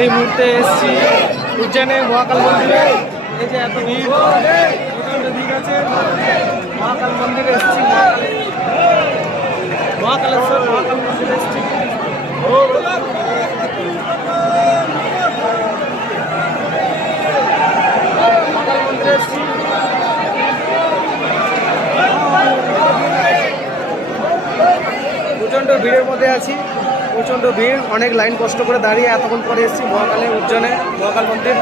এই মুহূর্তে এসেছি উজ্জয়নে মহাকাল মন্দিরে। এই যে এত ভিড়, প্রচণ্ড ভিড় আছে। মহাকাল মন্দিরে এসেছি, মহাকালেশ্বর মহাকাল মন্দিরে এসেছি। মহাকাল মন্দিরে এসেছি। প্রচণ্ড ভিড়ের মধ্যে আছি, প্রচণ্ড ভিড়, অনেক লাইন কষ্ট করে দাঁড়িয়ে এতক্ষণ পরে এসেছি মহাকালে উজ্জয়নে মহাকাল মন্দির।